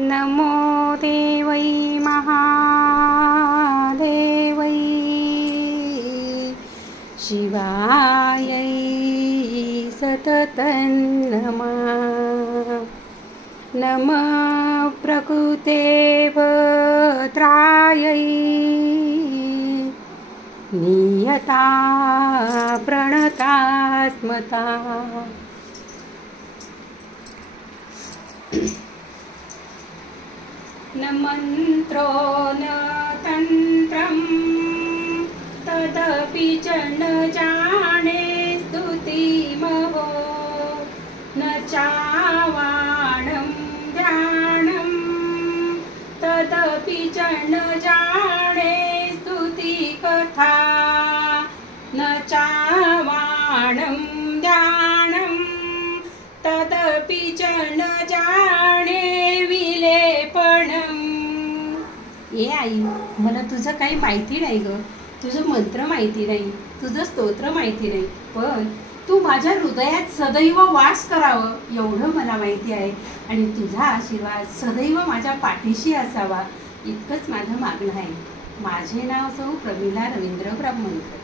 नमो देवै महादेवै शिवायै सततं नमः। नमः प्रकृते भद्रायै नियता प्रणतास्मता। न मन्त्रो न तन्त्रं तदपि च न जाने स्तुतिमहो। न चावाणं ध्यानं तदपि च न जाने स्तुतिकथा। न चावाणं ध्यानं तदपि च न जाने विलेपणं। ए आई, मला तुझं काही माहिती नाही ग, तुझं मंत्र माहिती नाही, तुझं स्तोत्र माहिती नाही, पण तू माझ्या हृदयात सदैव वास करावं एवढं मला माहिती आहे आणि तुझा आशीर्वाद सदैव माझ्या पाठीशी असावा इतकंच माझं मागणं आहे। माझे नाव सौ प्रमिला रवींद्र ब्राह्मणकर।